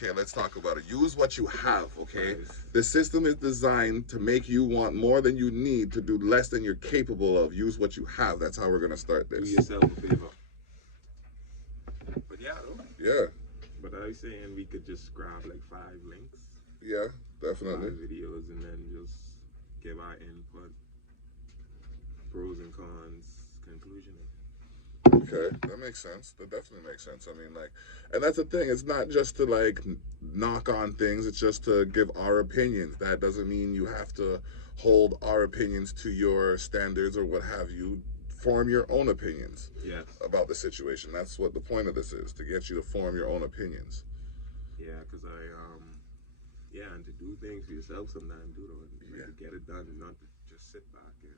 Okay, let's talk about it. Use what you have, okay? Nice. The system is designed to make you want more than you need to do less than you're capable of. Use what you have. That's how we're going to start Do this. yourself a favor. But yeah, though. Yeah, But I was saying we could just grab like 5 links, yeah, 5 definitely. videos, and then just give our input, pros and cons, conclusion. Okay, that makes sense. That definitely makes sense. I mean, like, and that's the thing. It's not just to like knock on things. It's just to give our opinions. That doesn't mean you have to hold our opinions to your standards or what have you. Form your own opinions Yes. about the situation. That's what the point of this is, to get you to form your own opinions. Yeah, because yeah, and to do things for yourself sometimes, do though, and Yeah. to get it done, and not to just sit back. And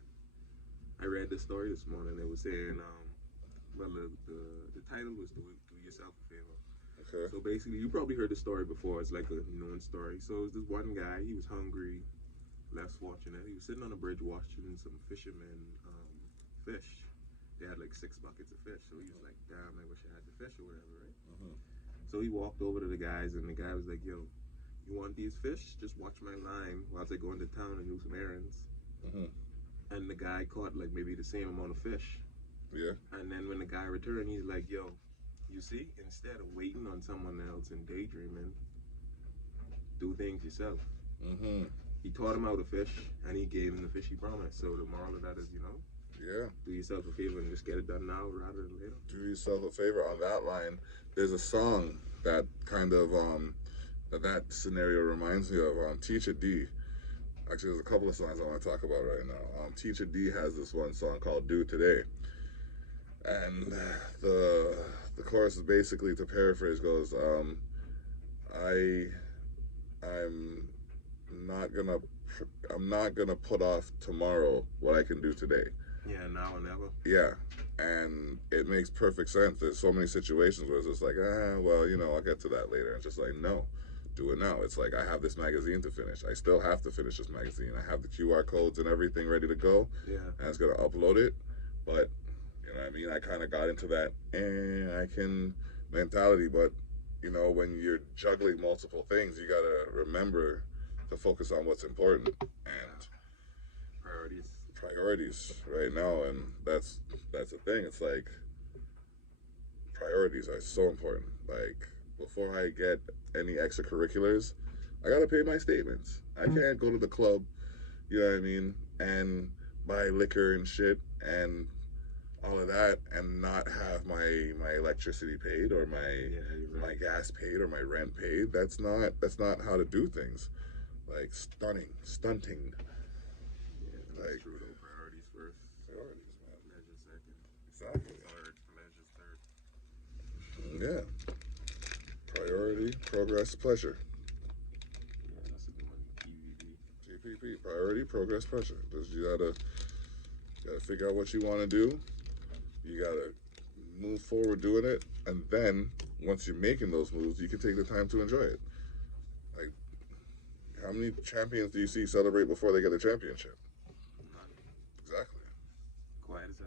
I read the story this morning. It was saying, well, the title was do yourself a favor. Okay. So basically, you probably heard the story before. It's like a known story. So it was this one guy. He was hungry, less fortunate. He was sitting on a bridge watching some fishermen fish. They had like 6 buckets of fish. So he was like, damn, I wish I had the fish or whatever, right? Mhm. So he walked over to the guys, and the guy was like, yo, you want these fish? Just watch my line whilst I go into town and do some errands. Mhm. And the guy caught like maybe the same amount of fish. Yeah. And then when the guy returned, he's like, yo, you see, instead of waiting on someone else and daydreaming, do things yourself. Mhm. He taught him how to fish, and he gave him the fish he promised. So the moral of that is, Yeah. do yourself a favor and just get it done now rather than later. Do yourself a favor on that line. There's a song that kind of that scenario reminds me of Teacher D. Actually, there's a couple of songs I want to talk about right now. Teacher D has this one song called "Do Today," and the chorus is basically, to paraphrase, goes, I I'm not gonna I'm not gonna put off tomorrow what I can do today. Yeah, now or never. Yeah, and it makes perfect sense. There's so many situations where it's just like, well, I'll get to that later. It's just like, no, do it now. It's like, I have this magazine to finish. I still have to finish this magazine. I have the QR codes and everything ready to go, Yeah. and it's gonna upload it. But you know what I mean? I kind of got into that, I can mentality. But when you're juggling multiple things, you gotta remember to focus on what's important and priorities right now. And that's the thing. It's like, priorities are so important. Like, before I get any extracurriculars, I gotta pay my statements. I can't go to the club, you know what I mean, and buy liquor and shit and all of that and not have my electricity paid or my gas paid or my rent paid. That's not how to do things. Like stunting. Yeah, that's Like, true though. Priorities first. priorities, man. Pleasure second. Exactly. Third. Pleasure's third. Yeah. Priority, progress, pleasure. Yeah, that's a good one. PVP. PPP. Priority, progress, pleasure. Just you gotta figure out what you want to do. You gotta move forward doing it, and then once you're making those moves, you can take the time to enjoy it. Like, how many champions do you see celebrate before they get a championship? None. Exactly. Quiet as hell.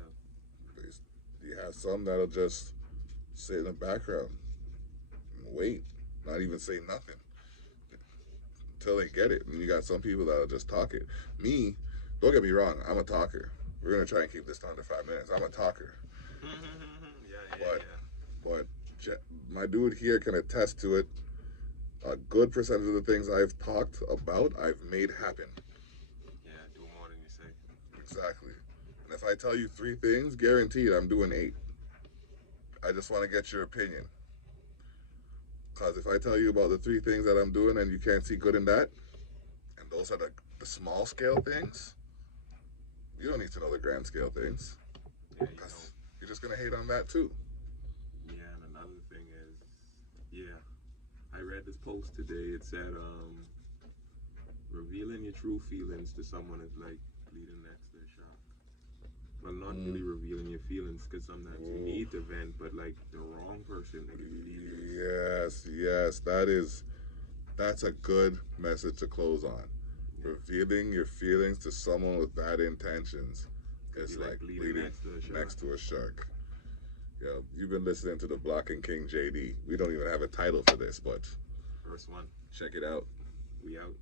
You have some that'll just sit in the background and wait, not even say nothing until they get it. And you got some people that'll just talk it. Me, don't get me wrong, I'm a talker. We're gonna try and keep this down to 5 minutes. I'm a talker. But my dude here can attest to it. A good percentage of the things I've talked about, I've made happen. Yeah, do more than you say. Exactly. And if I tell you 3 things, guaranteed I'm doing 8. I just want to get your opinion. Because if I tell you about the 3 things that I'm doing and you can't see good in that, and those are the small scale things, you don't need to know the grand scale things. Yeah, Because you're just going to hate on that too. Yeah, and another thing is, yeah, I read this post today. It said, revealing your true feelings to someone is like bleeding next to a shark. Well, not really revealing your feelings, because sometimes you need to vent, but like the wrong person to give you feelings. Yes, that's a good message to close on. Yeah. Revealing your feelings to someone with bad intentions is like bleeding next to a shark. Yeah, you've been listening to the Block and King JD. We don't even have a title for this, but First one. Check it out. We out.